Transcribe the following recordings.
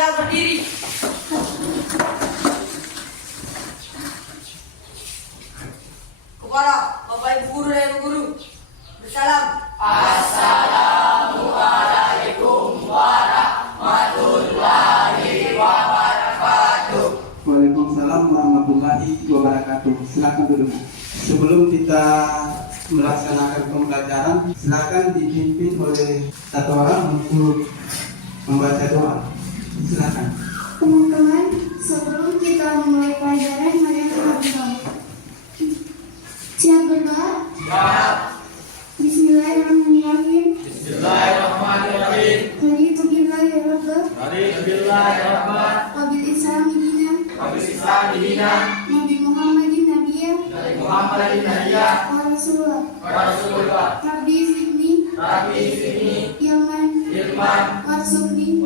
Siap berdiri. Kepada Bapak Ibu Guru dan Ibu Guru, bersalam. Assalamualaikum warahmatullahi wabarakatuh. Waalaikumsalam warahmatullahi wabarakatuh. Silakan duduk. Sebelum kita melaksanakan pembelajaran, silakan dipimpin oleh satu orang untuk membaca doa. Silakan. Teman-teman, sebelum kita mulai pelajaran, mari kita berdoa. Siap berdoa? Siap. Bismillahirrahmanirrahim. Bismillahirrahmanirrahim. Raditu billahi rabban wabil islami dinan Nabi Muhammadin nabiyyan wa rasulullah. Rabbi zidni ilman warzuqni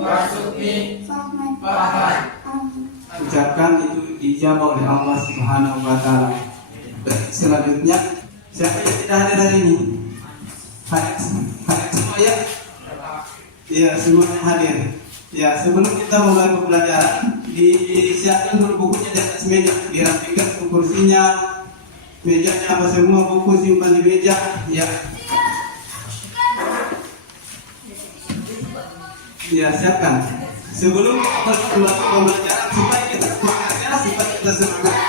fahman. Amin. Ucapkan itu dijawab oleh Allah Subhanahu wa taala. Selanjutnya, siapa yang tidak hadir hari ini? Hadir semua ya? Ya, semuanya hadir. Ya, sebelum kita mulai pembelajaran, disiapkan dulu bukunya di atas meja, dirapikan kursinya, mejanya apa semua buku simpan di meja. Ya. Ya, siapkan. Sebelum mulai pembelajaran, supaya kita semangatnya, supaya kita semangat,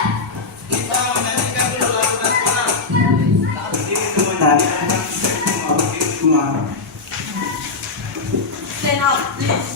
kita menyanyikan dulu lagu nasional. Berdiri semua tadi, berdiri semua. Stand up, please.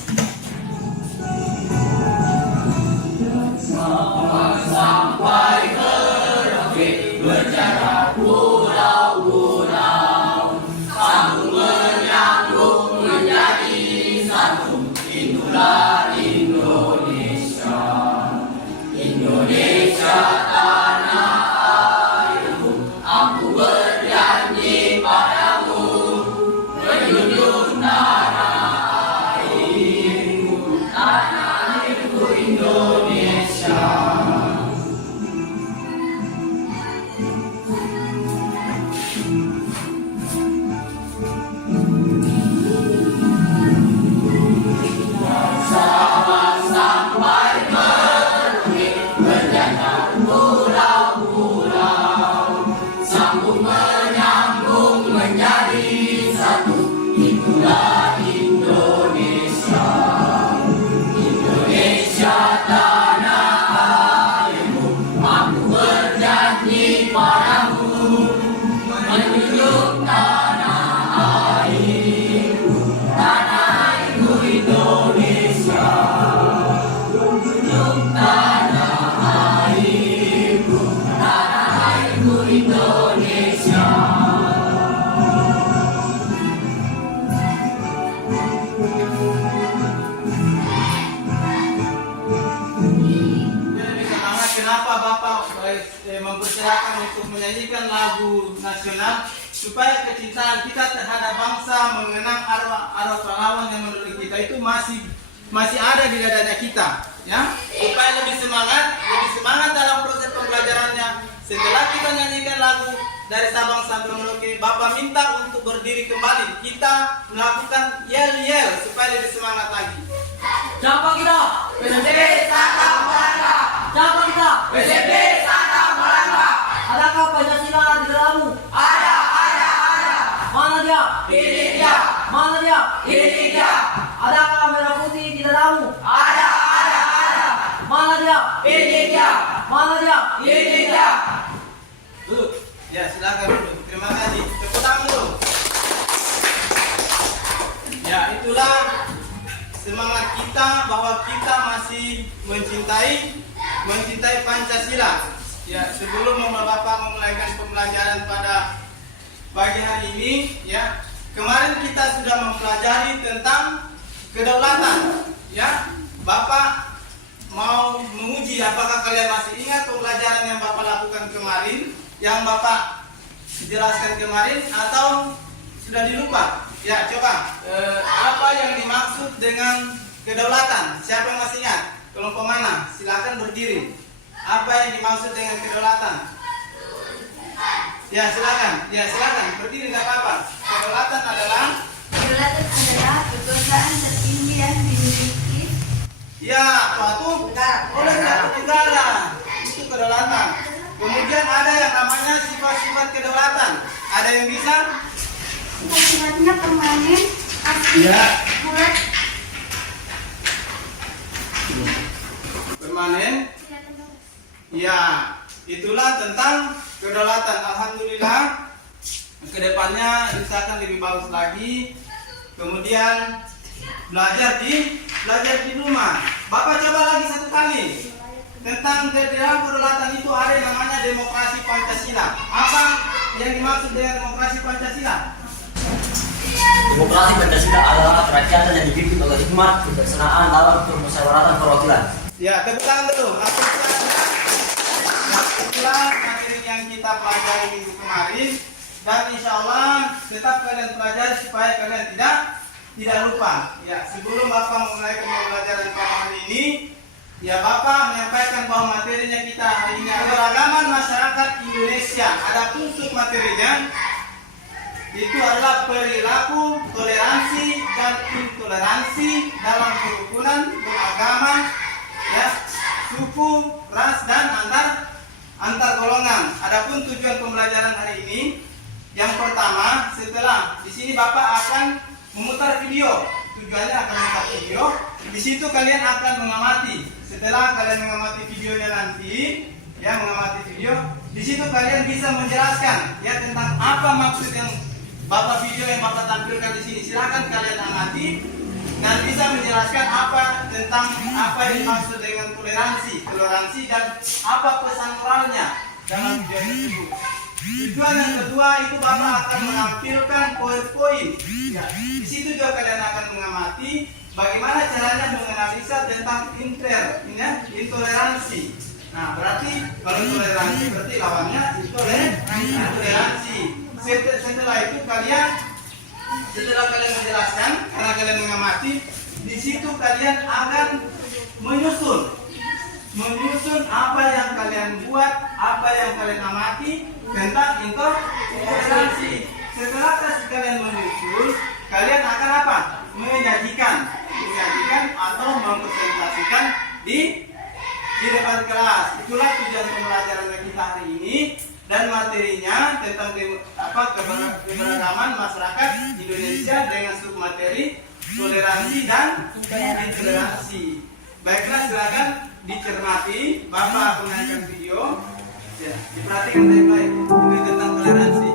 Kenapa Bapak mempersilahkan untuk menyanyikan lagu nasional, supaya kecintaan kita terhadap bangsa, mengenang arwah pahlawan yang menurut kita itu masih ada di dada kita, ya, supaya lebih semangat dalam proses pembelajarannya. Setelah kita nyanyikan lagu dari Sabang sampai Merauke, Bapak minta untuk berdiri kembali, kita melakukan yel-yel supaya lebih semangat lagi. Siapa kita? PSB Santang Melangkah. Siapa kita? PSB Santang Melangkah. Adakah Pancasila di dalammu? Ada. Mana dia? Ini dia. Mana dia? Ini dia. Adakah merah putih di dalammu? Ada. Mana dia? Ini dia. Mana dia? Ini dia. Duduk. Ya, silakan duduk. Terima kasih. Tepuk tangan dulu. Ya, itulah semangat kita bahwa kita masih mencintai Pancasila. Ya, sebelum Bapak memulaikan pembelajaran pada pagi hari ini, ya, kemarin kita sudah mempelajari tentang kedaulatan. Ya, Bapak mau menguji apakah kalian masih ingat pembelajaran yang Bapak lakukan kemarin, yang Bapak jelaskan kemarin, atau sudah dilupa? Ya, coba apa yang dimaksud dengan kedaulatan? Siapa yang masih ingat? Kelompok mana? Silakan berdiri. Apa yang dimaksud dengan kedaulatan? Ya, silakan berdiri, nggak apa-apa. Kedaulatan adalah Kedaulatan adalah kekuasaan tertinggi yang dimiliki Ya, suatu oleh satu negara. Itu kedaulatan. Kemudian ada yang namanya sifat-sifat kedaulatan. Ada yang bisa? Sifat-sifatnya permanen, asli, Ya. bulat, Permanen. Ya, itulah tentang kedaulatan. Alhamdulillah. Kedepannya bisa lebih bagus lagi. Kemudian belajar di rumah. Bapak coba lagi satu kali tentang dalam kedaulatan itu ada yang namanya demokrasi Pancasila. Apa yang dimaksud dengan demokrasi Pancasila? Demokrasi Pancasila adalah kerakyatan yang dipimpin oleh hikmat kebersamaan dalam permusyawaratan perwakilan. Ya, tepuk tangan dulu. Itulah materi yang kita pelajari minggu kemarin, dan insya Allah tetap kalian pelajari supaya kalian tidak lupa. Ya, sebelum Bapak memulai pembelajaran pada hari ini, ya Bapak menyampaikan bahwa materinya kita hari ini adalah keberagaman masyarakat Indonesia. Ada unsur materinya, itu adalah perilaku, toleransi, dan intoleransi dalam kerukunan, beragaman, ya, suku, ras, dan antar golongan. Adapun tujuan pembelajaran hari ini, yang pertama, setelah di sini Bapak akan memutar video. Tujuannya akan memutar video. Di situ kalian akan mengamati. Setelah kalian mengamati videonya nanti, ya mengamati video, di situ kalian bisa menjelaskan ya tentang apa maksud yang Bapak video yang Bapak tampilkan di sini. Silakan kalian amati dan bisa menjelaskan apa tentang apa yang dimaksud dengan toleransi dan apa pesan moralnya dalam video tersebut. Tujuan yang kedua itu Bapak akan menampilkan poin-poin. Ya, di situ juga kalian akan mengamati bagaimana caranya menganalisa tentang intoleransi. Nah, berarti kalau toleransi berarti lawannya intoleransi. Setelah itu setelah kalian menjelaskan, karena kalian mengamati, di situ kalian akan menyusun apa yang kalian buat, apa yang kalian amati tentang intoleransi. Setelah kalian menyusun, kalian akan apa? Menyajikan atau mempresentasikan di depan kelas. Itulah tujuan pembelajaran kita hari ini. Dan materinya tentang keberagaman masyarakat Indonesia dengan submateri toleransi dan intoleransi. Baiklah, silakan dicermati. Bapak akan menaikkan video. Ya, diperhatikan baik-baik. Ini tentang toleransi.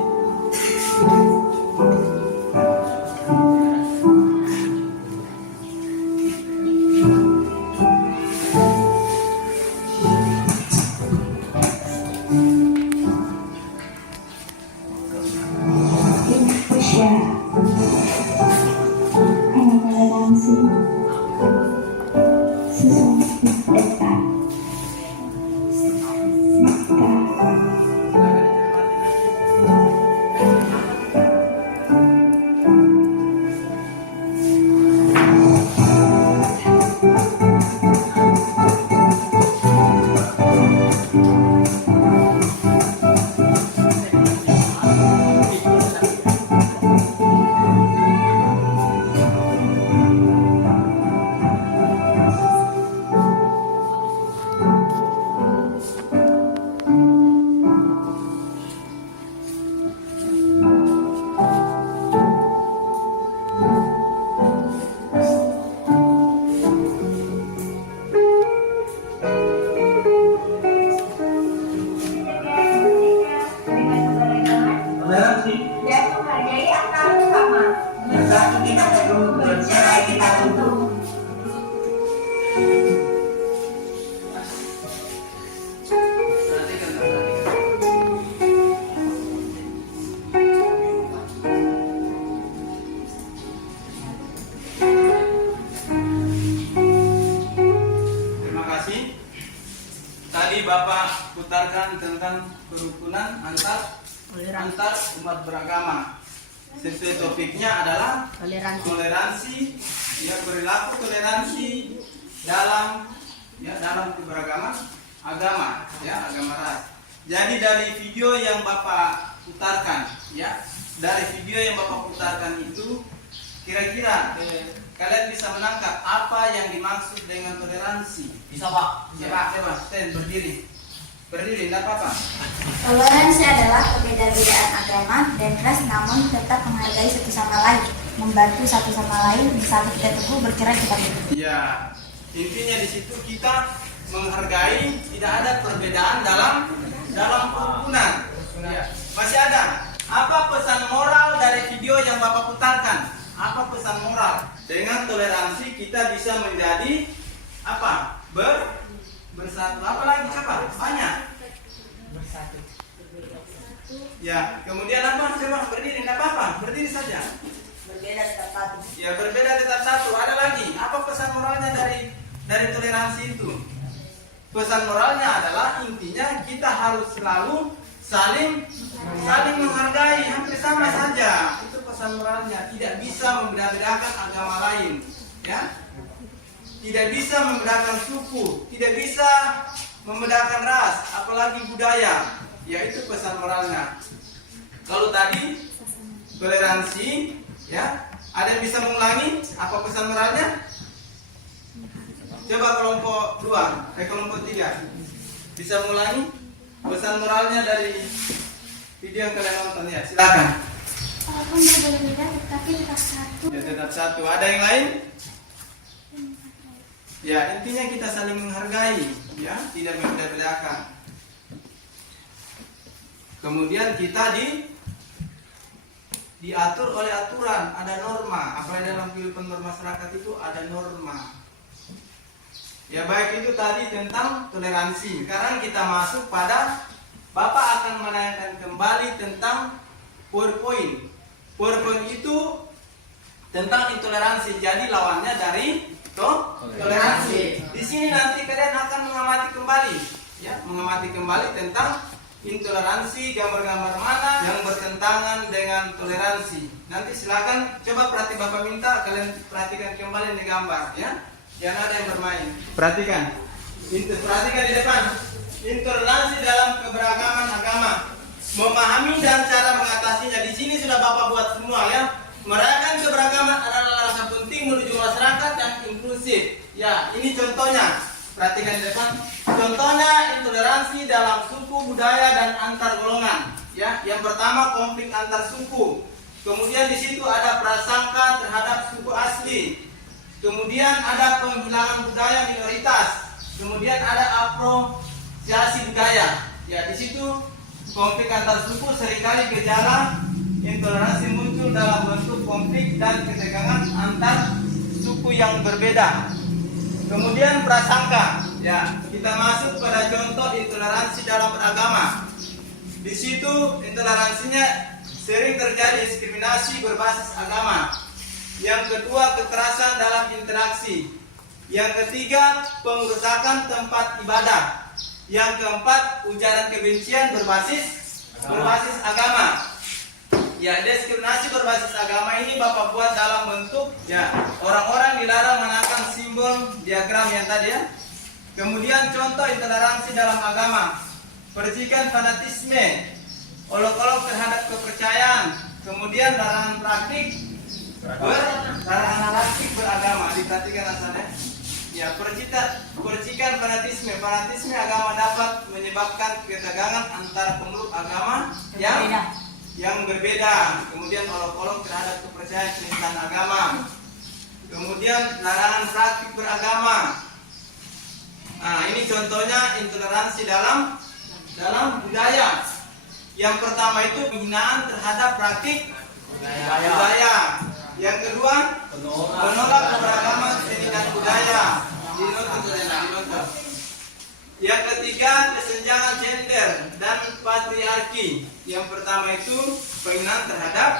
Bapak putarkan tentang kerukunan antar umat beragama. Sesuai topiknya adalah toleransi, ya, perilaku toleransi dalam keberagaman agama, ya, agama ras. Jadi dari video yang Bapak putarkan, ya, dari video yang Bapak putarkan itu kira-kira kalian bisa menangkap apa yang dimaksud dengan toleransi? Bisa Pak. Coba, Sten, berdiri. Berdiri, tidak apa-apa. Toleransi adalah perbedaan-bedaan agama dan ras namun tetap menghargai satu sama lain, membantu satu sama lain, misalnya kita teguh bercerai kita begitu. Ya, intinya di situ kita menghargai, tidak ada perbedaan dalam kerukunan. Ya. Masih ada. Apa pesan moral dari video yang Bapak putarkan? Apa pesan moral? Dengan toleransi kita bisa menjadi apa? Bersatu. Apa lagi coba? Banyak. Bersatu. Ya, kemudian apa? Coba berdiri, tidak apa-apa. Berdiri saja. Berbeda tetap satu. Ya, berbeda tetap satu. Ada lagi. Apa pesan moralnya dari toleransi itu? Pesan moralnya adalah intinya kita harus selalu saling menghargai, hampir sama saja. Itu pesan moralnya. Tidak bisa membeda-bedakan agama lain, ya. Tidak bisa membedakan suku, tidak bisa membedakan ras, apalagi budaya. Ya, itu pesan moralnya. Kalau tadi toleransi, ya, ada yang bisa mengulangi apa pesan moralnya? Coba kelompok 2, kelompok 3 bisa mengulangi pesan moralnya dari video yang kalian nonton, ya. Silakan. Walaupun berbeda tetapi tetap satu. Ya, tetap satu. Ada yang lain? Ya, intinya kita saling menghargai, ya, tidak membeda-bedakan. Kemudian kita diatur oleh aturan, ada norma. Apalagi dalam kehidupan bermasyarakat itu ada norma. Ya, baik itu tadi tentang toleransi. Sekarang kita masuk pada Bapak akan menanyakan kembali tentang PowerPoint. PowerPoint itu tentang intoleransi. Jadi lawannya dari toleransi. Di sini nanti kalian akan mengamati kembali, ya, mengamati kembali tentang intoleransi, gambar-gambar mana yang bertentangan dengan toleransi. Nanti silakan coba Bapak minta kalian perhatikan kembali di gambar, ya. Jangan ada yang bermain. Perhatikan. Perhatikan di depan. Intoleransi dalam keberagaman agama. Memahami dan cara mengatasinya. Di sini sudah Bapak buat semua, ya. Merayakan keberagaman adalah langkah penting menuju masyarakat yang inklusif. Ya, ini contohnya. Perhatikan di depan. Contohnya intoleransi dalam suku, budaya, dan antar golongan. Ya, yang pertama konflik antar suku. Kemudian di situ ada prasangka terhadap suku asli. Kemudian ada penghilangan budaya minoritas. Kemudian ada apresiasi budaya. Ya, di situ konflik antar suku seringkali gejala intoleransi muncul dalam bentuk konflik dan ketegangan antar suku yang berbeda. Kemudian prasangka, ya, kita masuk pada contoh intoleransi dalam beragama. Di situ intoleransinya sering terjadi diskriminasi berbasis agama. Yang kedua, kekerasan dalam interaksi. Yang ketiga, pengerusakan tempat ibadah. Yang keempat, ujaran kebencian berbasis agama. Ya, diskriminasi berbasis agama ini Bapak buat dalam bentuk, ya, orang-orang dilarang mengenakan simbol diagram yang tadi, ya. Kemudian contoh intoleransi dalam agama, percikan fanatisme, olok-olok terhadap kepercayaan, kemudian larangan praktik beragama. Diperhatikan asalnya. Ya, percikan fanatisme agama dapat menyebabkan ketegangan antara pemeluk agama yang berbeda. Kemudian olok-olok terhadap kepercayaan penistaan agama. Kemudian larangan praktik beragama. Nah, ini contohnya intoleransi dalam budaya. Yang pertama itu penghinaan terhadap praktik budaya. Yang kedua, menolak keberagaman seni dan budaya. Dinonton. Yang ketiga, kesenjangan gender dan patriarki. Yang pertama itu penghinaan terhadap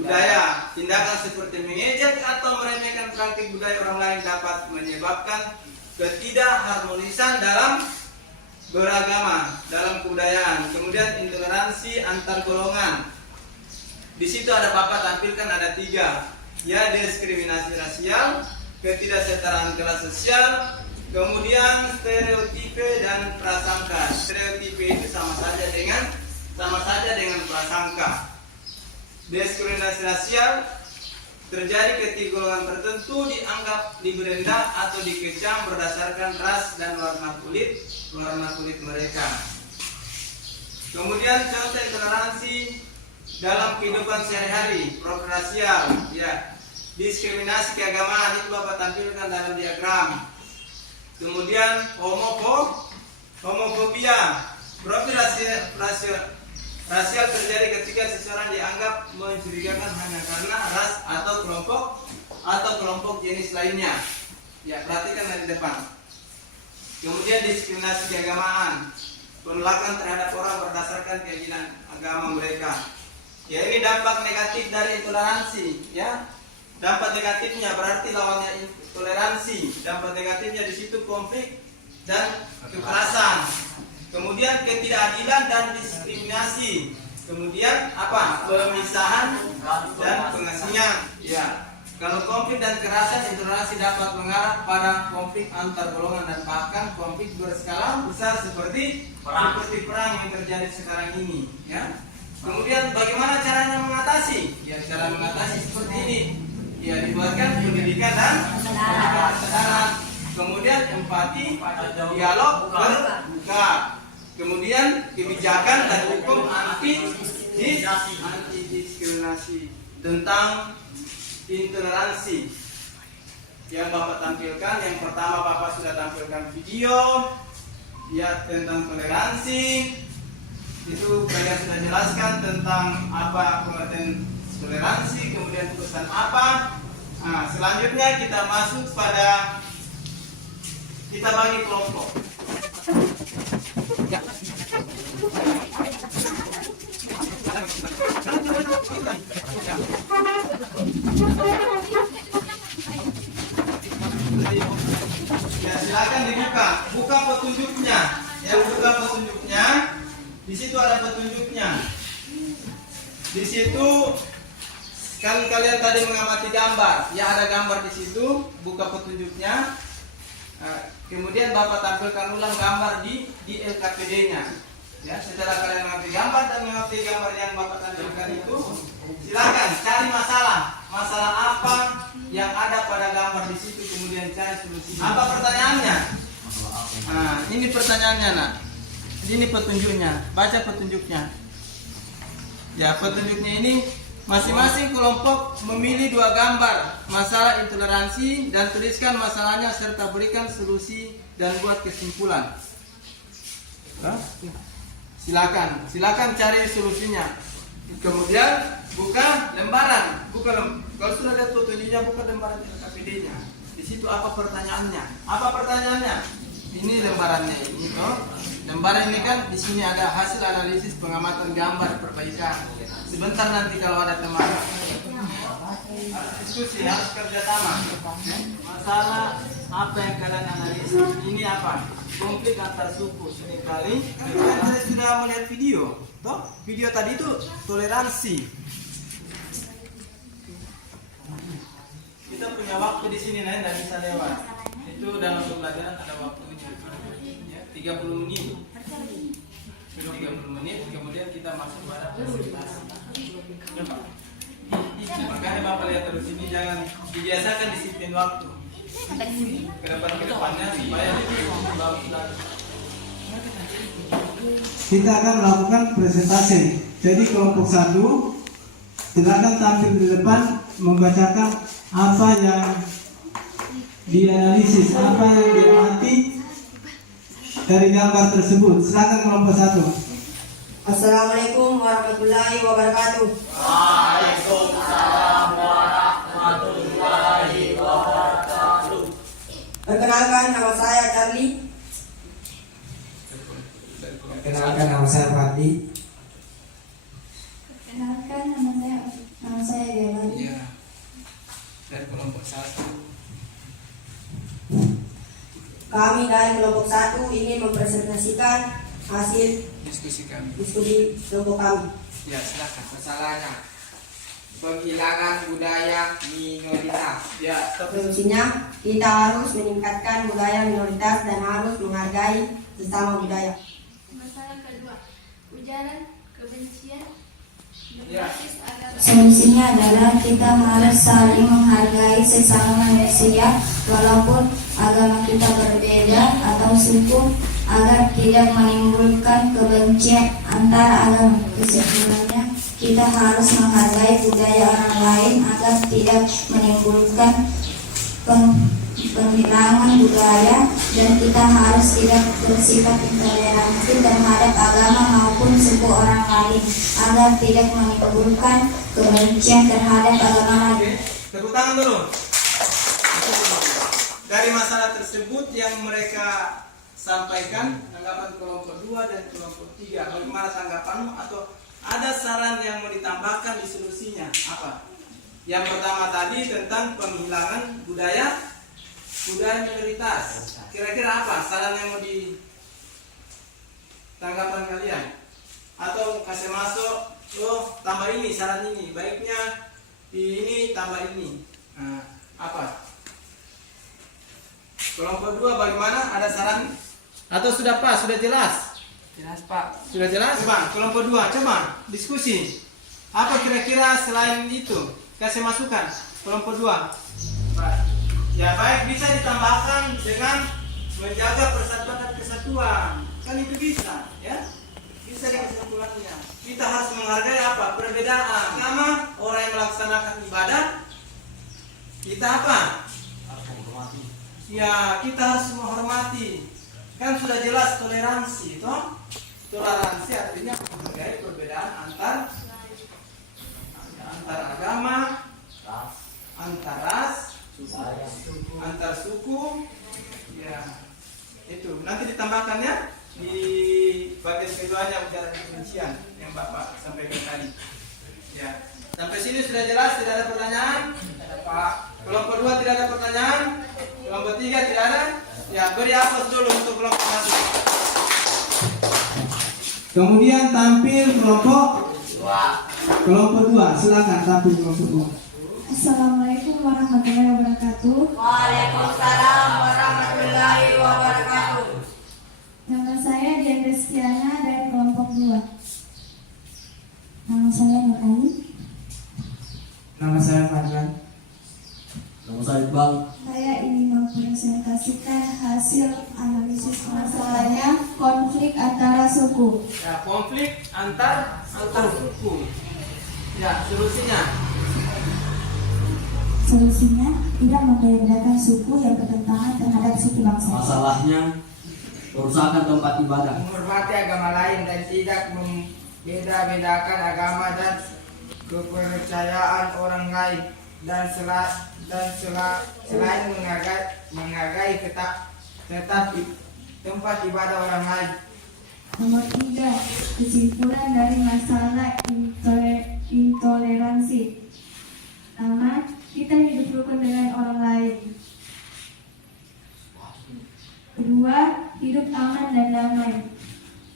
budaya. Tindakan seperti mengejek atau meremehkan praktik budaya orang lain dapat menyebabkan ketidakharmonisan dalam beragama, dalam kebudayaan. Kemudian intoleransi antar golongan. Di situ ada Bapak tampilkan ada 3. Ya, diskriminasi rasial, ketidaksetaraan kelas sosial, kemudian stereotipe dan prasangka. Stereotipe itu sama saja dengan prasangka. Diskriminasi rasial terjadi ketika golongan tertentu dianggap diberendah atau dikecam berdasarkan ras dan warna kulit mereka. Kemudian contoh intoleransi dalam kehidupan sehari-hari, prokrasial, ya, diskriminasi keagamaan itu Bapak tampilkan dalam diagram. Kemudian homofobia, profil rasial terjadi ketika seseorang dianggap mencurigakan hanya karena ras atau kelompok jenis lainnya. Ya, perhatikan dari depan. Kemudian diskriminasi keagamaan, penolakan terhadap orang berdasarkan keyakinan agama mereka. Ya, ini dampak negatif dari intoleransi, ya. Dampak negatifnya berarti lawannya intoleransi. Dampak negatifnya di situ konflik dan kekerasan. Kemudian ketidakadilan dan diskriminasi. Kemudian apa? Pemisahan dan pengasingan. Ya. Kalau konflik dan kekerasan, intoleransi dapat mengarah pada konflik antar golongan dan bahkan konflik berskala besar seperti perang yang terjadi sekarang ini. Ya. Kemudian bagaimana caranya mengatasi? Ya, cara mengatasi seperti ini. Ya, dibuatkan pendidikan dan kesadaran. Kemudian empati, dialog terbuka. Kemudian kebijakan dan hukum anti diskriminasi tentang intoleransi yang Bapak tampilkan. Yang pertama Bapak sudah tampilkan video ya tentang toleransi. Itu kalian sudah jelaskan tentang apa pengertian toleransi, kemudian pesan apa. Nah, selanjutnya kita masuk pada kita bagi kelompok. Ya. Ya, silakan dibuka. Buka petunjuknya. Yang buka petunjuknya. Di situ ada petunjuknya. Di situ kan kalian tadi mengamati gambar. Ya, ada gambar di situ. Buka petunjuknya. Kemudian Bapak tampilkan ulang gambar di LKPD-nya. Ya, setelah kalian mengamati gambar dan mengamati gambar yang Bapak tampilkan itu, silakan cari masalah apa yang ada pada gambar di situ, kemudian cari solusinya. Apa pertanyaannya? Nah, ini pertanyaannya, nak. Ini petunjuknya. Baca petunjuknya. Ya, petunjuknya ini masing-masing kelompok memilih 2 gambar masalah intoleransi dan tuliskan masalahnya serta berikan solusi dan buat kesimpulan. Silakan cari solusinya. Kemudian buka lembaran. Kalau sudah ada petunjuknya, buka lembaran LKPD-nya. Di situ apa pertanyaannya? Ini lembarannya ini toh. Lembaran ini kan di sini ada hasil analisis pengamatan gambar perbaikan. Sebentar nanti kalau ada teman diskusi harus kerjasama. Masalah apa yang kalian analisis? Ini apa? Konflik antar suku. Seringkali kalian sudah melihat video. Toh video tadi itu toleransi. Kita punya waktu di sini, nah, tidak bisa lewat. Itu dalam pembelajaran ada waktunya. Ya, 30 menit. 30 menit, kemudian kita masuk pada presentasi. Makanya Bapak lihat terus ini, jangan dibiasakan disiplin waktu. Ke depannya supaya bagus lagi. Kita akan melakukan presentasi. Jadi kelompok 1 silakan tampil di depan membacakan apa yang dianalisis, apa yang diamati dari gambar tersebut. Silakan kelompok 1. Assalamualaikum warahmatullahi wabarakatuh. Waalaikumsalam warahmatullahi wabarakatuh. Perkenalkan, nama saya Charlie. Perkenalkan, nama saya Fadli. Perkenalkan, nama saya Dewan. Iya. Dari kelompok 1. Kami dari kelompok 1 ingin mempresentasikan hasil Diskusi kami. diskusi kelompok kami. Ya, silakan. Masalahnya penghilangan budaya minoritas. Ya, stop. Solusinya, kita harus meningkatkan budaya minoritas dan harus menghargai sesama budaya. Masalah kedua, ujaran kebencian Ya. Solusinya adalah kita harus saling menghargai sesama manusia walaupun agama kita berbeda atau suku agar tidak menimbulkan kebencian antara agama. Kesimpulannya, kita harus menghargai budaya orang lain agar tidak menimbulkan penghilangan budaya, dan kita harus tidak bersifat intoleransi terhadap agama maupun suku orang lain agar tidak menimbulkan kebencian terhadap agama lain. Tepuk tangan dulu. Dari masalah tersebut yang mereka sampaikan, tanggapan kelompok 2 dan kelompok 3, bagaimana tanggapanmu atau ada saran yang mau ditambahkan di solusinya? Apa? Yang pertama tadi tentang penghilangan budaya minoritas. Kira-kira apa saran yang mau ditanggapan kalian? Atau kasih masuk, tambah ini, saran ini, baiknya ini tambah ini. Nah, apa? Kelompok 2 bagaimana? Ada saran? Atau sudah pas, sudah jelas? Jelas Pak. Sudah jelas? Coba, kelompok 2, coba diskusi. Apa kira-kira selain itu? Kasih masukan, kelompok 2. Ya baik, bisa ditambahkan dengan menjaga persatuan dan kesatuan. Kan itu bisa, ya? Bisa kesimpulannya. Kita harus menghargai apa? Perbedaan agama, orang yang melaksanakan ibadah. Kita apa? Ya, kita harus menghormati. Kan sudah jelas toleransi, toh? Toleransi artinya menghargai perbedaan antar agama, antar ras, antar suku. Ya, itu nanti ditambahkannya di bagian keduanya ujaran kebencian yang Bapak sampaikan tadi. Ya, sampai sini sudah jelas, tidak ada pertanyaan? Pak, kelompok 2 tidak ada pertanyaan, kelompok 3 tidak ada. Ya, beri aplaus dulu untuk kelompok 1. Kemudian tampil kelompok 2. Silakan tampil kelompok 2. Assalamualaikum warahmatullahi wabarakatuh. Waalaikumsalam warahmatullahi wabarakatuh. Nama saya Dian Destiana dari kelompok 2. Nama saya Nur Ayu. Nama saya Fadlan. Nama saya Iqbal. Saya ingin mempresentasikan hasil analisis masalahnya konflik antara suku. Ya, konflik antar suku. Ya, solusinya. Solusinya tidak membedakan suku yang bertentangan terhadap suku bangsa. Masalahnya kerusakan tempat ibadah. Menghormati agama lain dan tidak membeda-bedakan agama dan kepercayaan orang lain, dan selain menghargai tetap tempat ibadah orang lain. Nomor 3, kesimpulan dari masalah intoleransi. Pertama, kita hidup rukun dengan orang lain. Kedua, hidup aman dan damai.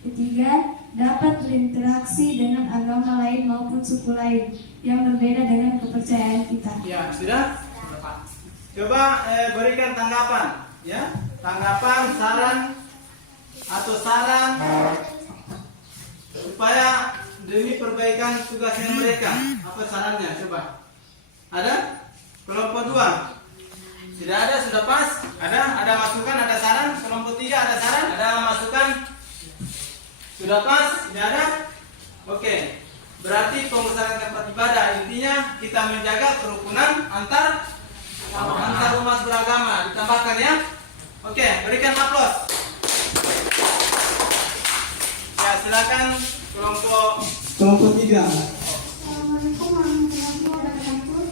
Ketiga, dapat berinteraksi dengan agama lain maupun suku lain yang berbeda dengan kepercayaan kita. Ya, sudah? Coba berikan tanggapan, ya. Tanggapan, saran atau saran supaya demi perbaikan tugasnya mereka. Apa sarannya? Coba. Ada? Kelompok 2. Tidak ada, sudah pas. Ada masukan, ada saran. Kelompok 3 ada saran, ada masukan. Sudah pas? Tidak ada? Oke. Berarti pengusahaan tempat ibadah intinya kita menjaga kerukunan antar umat beragama. Ditambahkan ya. Oke, berikan aplaus. Ya, silakan kelompok 3. Assalamualaikum warahmatullahi wabarakatuh.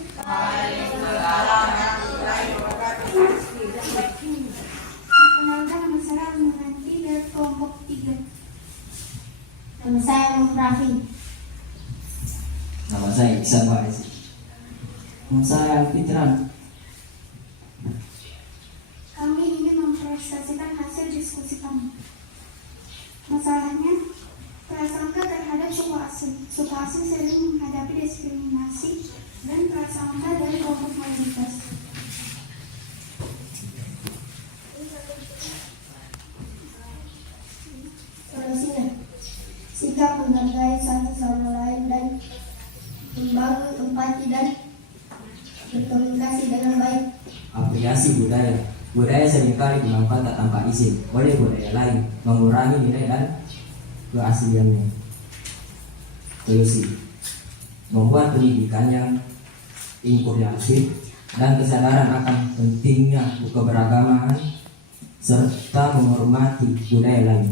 Perkenalkan, nama saya Menanti dari kelompok 3. Nama saya Raffi. Nama saya Iksan Farisi. Nama saya Alfitran. Kami ingin mempresentasikan hasil diskusi kami. Masalahnya, prasangka terhadap suku asing. Suku asing sering menghadapi diskriminasi dan prasangka dari kelompok mayoritas. Solusinya, sikap menghargai satu sama lain dan Budaya seringkali dimanfaatkan tanpa izin oleh budaya lain, mengurangi nilai dan keasliannya. Solusi: membuat pendidikan yang inklusif dan kesadaran akan pentingnya keberagaman serta menghormati budaya lain.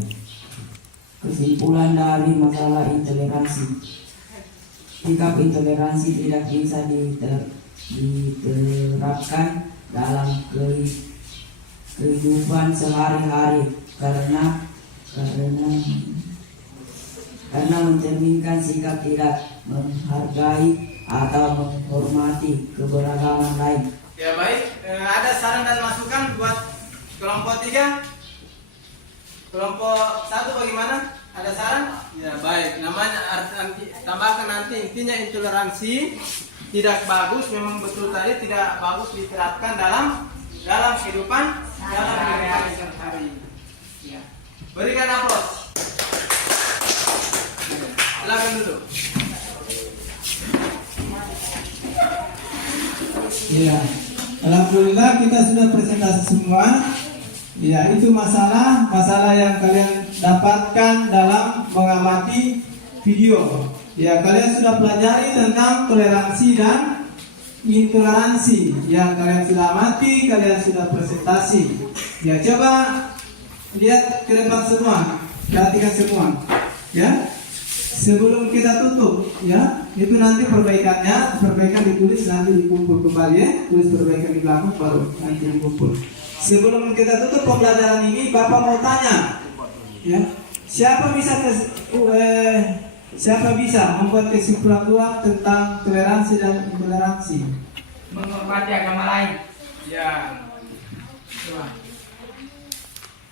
Kesimpulan dari masalah intoleransi: sikap intoleransi tidak bisa diterapkan dalam kehidupan sehari-hari karena mencerminkan sikap tidak menghargai atau menghormati keberagaman lain. Ya baik, ada saran dan masukan buat kelompok 3? Kelompok 1 bagaimana? Ada saran? Ya baik, namanya tambahkan nanti intinya intoleransi tidak bagus, memang betul tadi tidak bagus diterapkan dalam kehidupan sehari-hari. Ya. Berikan aplaus. Silakan duduk. Ya, alhamdulillah kita sudah presentasi semua. Ya, itu masalah yang kalian dapatkan dalam mengamati video. Ya, kalian sudah pelajari tentang toleransi dan intoleransi. Yang kalian sudah amati, kalian sudah presentasi. Ya, coba lihat ke depan semua, perhatikan semua. Ya, sebelum kita tutup, ya, itu nanti perbaikan ditulis, nanti dikumpul kembali ya, tulis perbaikan di belakang baru nanti dikumpul. Sebelum kita tutup pembelajaran ini, Bapak mau tanya, ya, siapa bisa membuat kesimpulan luar tentang toleransi dan intoleransi? Menghormati agama lain. Ya. Coba.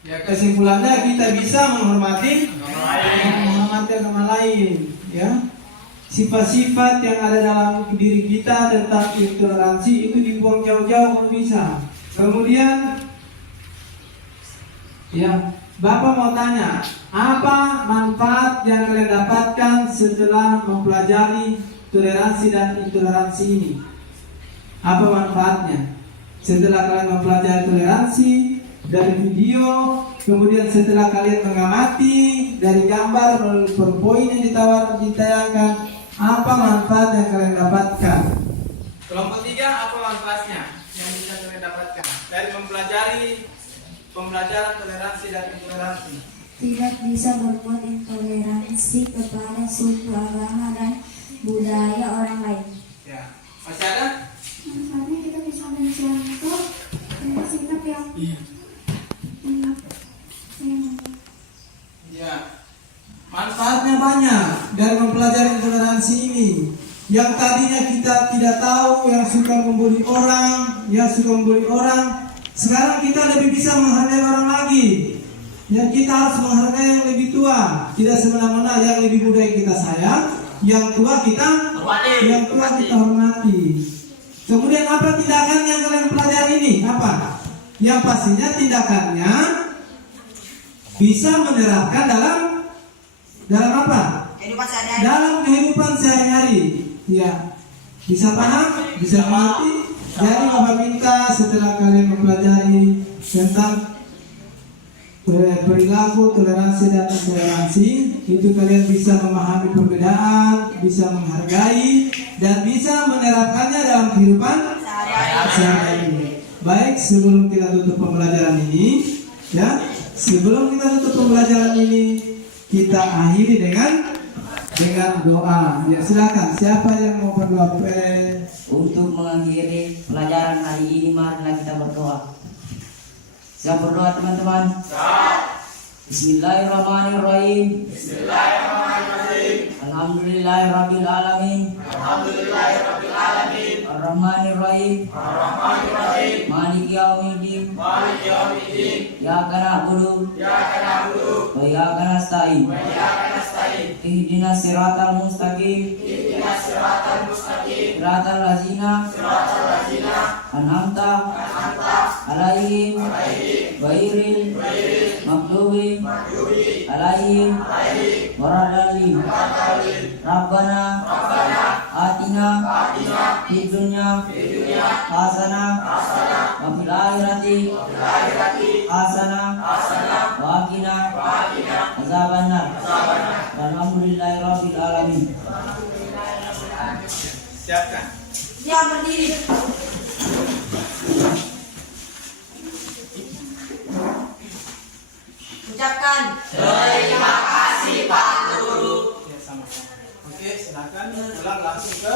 Ya, kesimpulannya kita bisa menghormati agama lain, ya. Sifat-sifat yang ada dalam diri kita tentang intoleransi itu dibuang jauh-jauh kalau bisa. Kemudian, ya, Bapak mau tanya, apa manfaat yang kalian dapatkan setelah mempelajari toleransi dan intoleransi ini? Apa manfaatnya? Setelah kalian mempelajari toleransi dari video, kemudian setelah kalian mengamati dari gambar melalui PowerPoint yang ditayangkan, apa manfaat yang kalian dapatkan? Kelompok 3 apa manfaatnya yang bisa kalian dapatkan dari mempelajari pembelajaran toleransi dan intoleransi? Tidak bisa berbuat intoleransi kepada suku, agama, dan budaya orang lain. Ya. Masih ada? Manfaatnya kita bisa mencontoh sikap yang Ya. Manfaatnya banyak dari mempelajari intoleransi ini. Yang tadinya kita tidak tahu, yang suka membuli orang, sekarang kita lebih bisa menghargai orang lagi. Yang kita harus menghargai yang lebih tua, tidak semena-mena yang lebih muda yang kita sayang, yang tua kita hormati. Kemudian apa tindakan yang kalian pelajari ini? Apa? Yang pastinya tindakannya bisa menerapkan dalam apa? Dalam kehidupan sehari-hari. Ya, bisa paham, bisa mengerti. Jadi Bapak minta setelah kalian mempelajari tentang perilaku, toleransi dan intoleransi, itu kalian bisa memahami perbedaan, bisa menghargai, dan bisa menerapkannya dalam kehidupan sehari-hari. Baik, sebelum kita tutup pembelajaran ini, ya, kita akhiri dengan doa. Ya, silakan. Siapa yang mau berdoa? Untuk mengakhiri pelajaran hari ini, marilah kita berdoa. Siap berdoa teman-teman? Bismillahirrahmanirrahim. Alhamdulillahirabbil alamin. Ar-Rahmanirrahim. Maliki yaumiddin. Iyyaka na'budu wa iyyaka nasta'in. Ihdinas siratal mustaqim. Siratal ladzina an'amta alaihim ghairil maghdubi alaihim waladdallin. Rabbana atina atina fid dunya hasanah wa fil akhirati hasanah wa qina azabannar. Alhamdulillahirabbil alamin. Siapkan. Siap berdiri. Ucapkan. Terima kasih Pak Guru. Ya, sama-sama. Oke, silakan ulang langsung ke